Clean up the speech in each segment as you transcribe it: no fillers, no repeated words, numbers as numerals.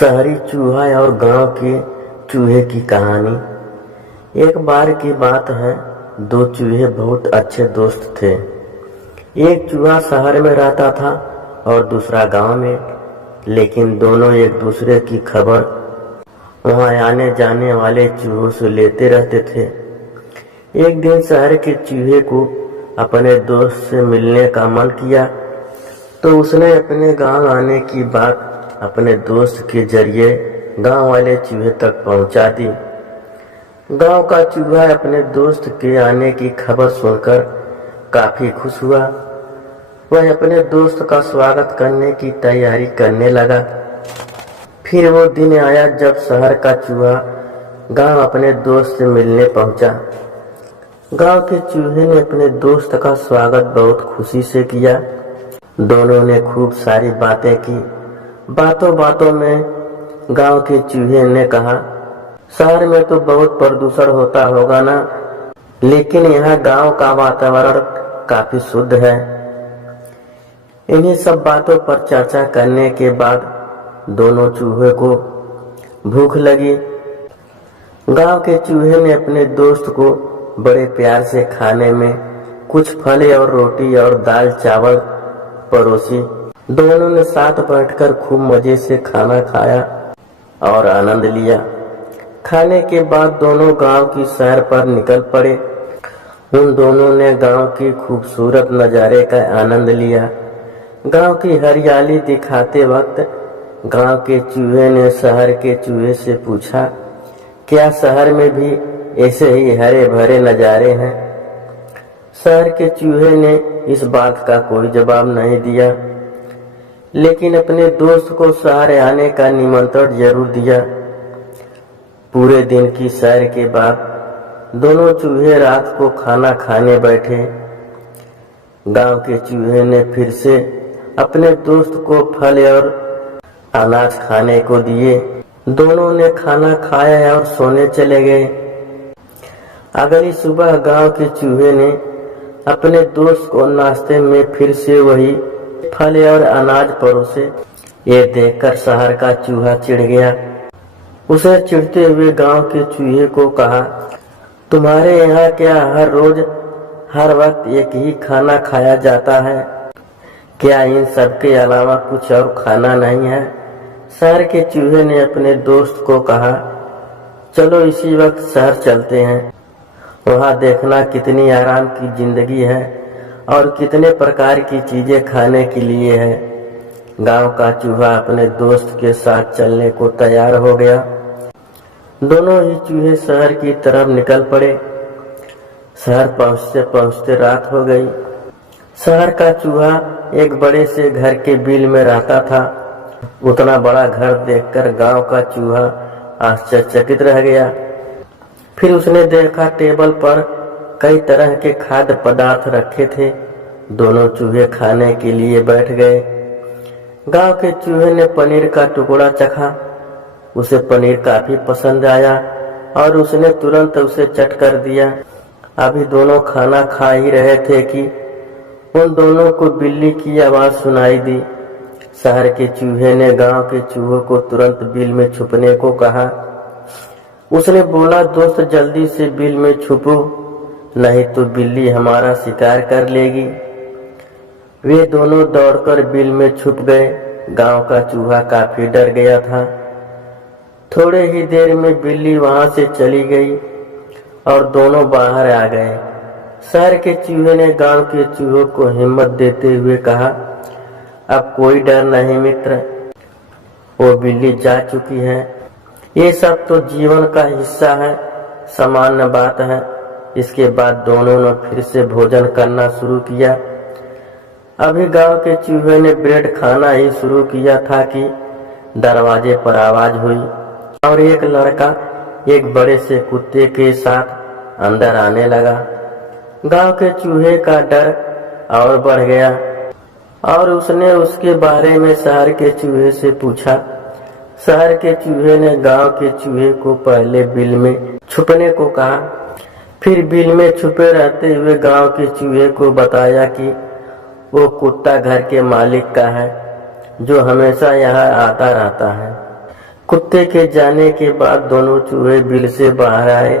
शहरी चूहा और गांव के चूहे की कहानी। एक बार की बात है, दो चूहे बहुत अच्छे दोस्त थे। एक चूहा शहर में रहता था और दूसरा गांव में, लेकिन दोनों एक दूसरे की खबर वहां आने जाने वाले चूहों से लेते रहते थे। एक दिन शहर के चूहे को अपने दोस्त से मिलने का मन किया, तो उसने अपने गांव आने की बात अपने दोस्त के जरिए गांव वाले चूहे तक पहुंचा दी। गांव का चूहा अपने दोस्त के आने की खबर सुनकर काफी खुश हुआ। वह अपने दोस्त का स्वागत करने की तैयारी करने लगा। फिर वो दिन आया जब शहर का चूहा गांव अपने दोस्त से मिलने पहुंचा। गांव के चूहे ने अपने दोस्त का स्वागत बहुत खुशी से किया। दोनों ने खूब सारी बातें की। बातों बातों में गांव के चूहे ने कहा, शहर में तो बहुत प्रदूषण होता होगा ना, लेकिन यहाँ गांव का वातावरण काफी शुद्ध है। इन्हीं सब बातों पर चर्चा करने के बाद दोनों चूहे को भूख लगी। गांव के चूहे ने अपने दोस्त को बड़े प्यार से खाने में कुछ फल और रोटी और दाल चावल परोसी। दोनों ने साथ बैठकर खूब मजे से खाना खाया और आनंद लिया। खाने के बाद दोनों गांव की सैर पर निकल पड़े। उन दोनों ने गांव की खूबसूरत नज़ारे का आनंद लिया। गांव की हरियाली दिखाते वक्त गांव के चूहे ने शहर के चूहे से पूछा, क्या शहर में भी ऐसे ही हरे भरे नज़ारे हैं? शहर के चूहे ने इस बात का कोई जवाब नहीं दिया, लेकिन अपने दोस्त को शहर आने का निमंत्रण जरूर दिया। पूरे दिन की सैर के बाद दोनों चूहे रात को खाना खाने बैठे। गांव के चूहे ने फिर से अपने दोस्त को फल और अनाज खाने को दिए। दोनों ने खाना खाया और सोने चले गए। अगली सुबह गांव के चूहे ने अपने दोस्त को नाश्ते में फिर से वही फल और अनाज परोसे। ये देखकर शहर का चूहा चिढ़ गया। उसे चिढ़ते हुए गांव के चूहे को कहा, तुम्हारे यहाँ क्या हर रोज हर वक्त एक ही खाना खाया जाता है? क्या इन सब के अलावा कुछ और खाना नहीं है? शहर के चूहे ने अपने दोस्त को कहा, चलो इसी वक्त शहर चलते हैं। वहाँ देखना कितनी आराम की जिंदगी है और कितने प्रकार की चीजें खाने के लिए है। गांव का चूहा अपने दोस्त के साथ चलने को तैयार हो गया। दोनों ही चूहे शहर की तरफ निकल पड़े। शहर पहुंचते पहुंचते रात हो गई। शहर का चूहा एक बड़े से घर के बिल में रहता था। उतना बड़ा घर देखकर गांव का चूहा आश्चर्यचकित रह गया। फिर उसने देखा टेबल पर कई तरह के खाद्य पदार्थ रखे थे। दोनों चूहे खाने के लिए बैठ गए। गांव के चूहे ने पनीर का टुकड़ा चखा। उसे पनीर काफी पसंद आया और उसने तुरंत उसे चट कर दिया। अभी दोनों खाना खा ही रहे थे कि उन दोनों को बिल्ली की आवाज सुनाई दी। शहर के चूहे ने गांव के चूहों को तुरंत बिल में छुपने को कहा। उसने बोला, दोस्त जल्दी से बिल में छुपो, नहीं तो बिल्ली हमारा शिकार कर लेगी। वे दोनों दौड़कर बिल में छुप गए। गांव का चूहा काफी डर गया था। थोड़े ही देर में बिल्ली वहां से चली गई और दोनों बाहर आ गए। शहर के चूहे ने गांव के चूहों को हिम्मत देते हुए कहा, अब कोई डर नहीं मित्र, वो बिल्ली जा चुकी है। ये सब तो जीवन का हिस्सा है, सामान्य बात है। इसके बाद दोनों ने फिर से भोजन करना शुरू किया। अभी गांव के चूहे ने ब्रेड खाना ही शुरू किया था कि दरवाजे पर आवाज हुई और एक लड़का एक बड़े से कुत्ते के साथ अंदर आने लगा। गांव के चूहे का डर और बढ़ गया और उसने उसके बारे में शहर के चूहे से पूछा। शहर के चूहे ने गांव के चूहे को पहले बिल में छुपने को कहा। फिर बिल में छुपे रहते हुए गांव के चूहे को बताया कि वो कुत्ता घर के मालिक का है, जो हमेशा यहाँ आता रहता है। कुत्ते के जाने के बाद दोनों चूहे बिल से बाहर आए।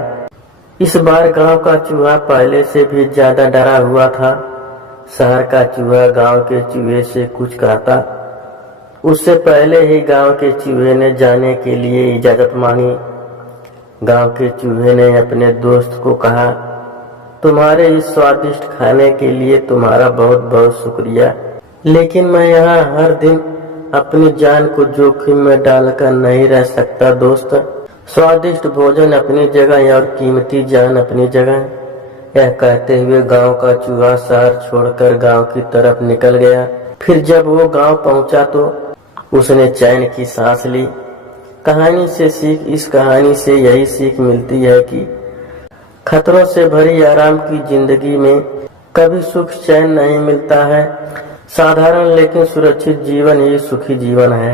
इस बार गांव का चूहा पहले से भी ज्यादा डरा हुआ था। शहर का चूहा गांव के चूहे से कुछ कहता, उससे पहले ही गांव के चूहे ने जाने के लिए इजाजत मांगी। गांव के चूहे ने अपने दोस्त को कहा, तुम्हारे इस स्वादिष्ट खाने के लिए तुम्हारा बहुत बहुत शुक्रिया, लेकिन मैं यहाँ हर दिन अपनी जान को जोखिम में डालकर नहीं रह सकता दोस्त। स्वादिष्ट भोजन अपनी जगह और कीमती जान अपनी जगह। यह कहते हुए गांव का चूहा शहर छोड़कर गांव की तरफ निकल गया। फिर जब वो गांव पहुंचा तो उसने चैन की सांस ली। कहानी से सीख, इस कहानी से यही सीख मिलती है कि खतरों से भरी आराम की जिंदगी में कभी सुख चैन नहीं मिलता है। साधारण लेकिन सुरक्षित जीवन ही सुखी जीवन है।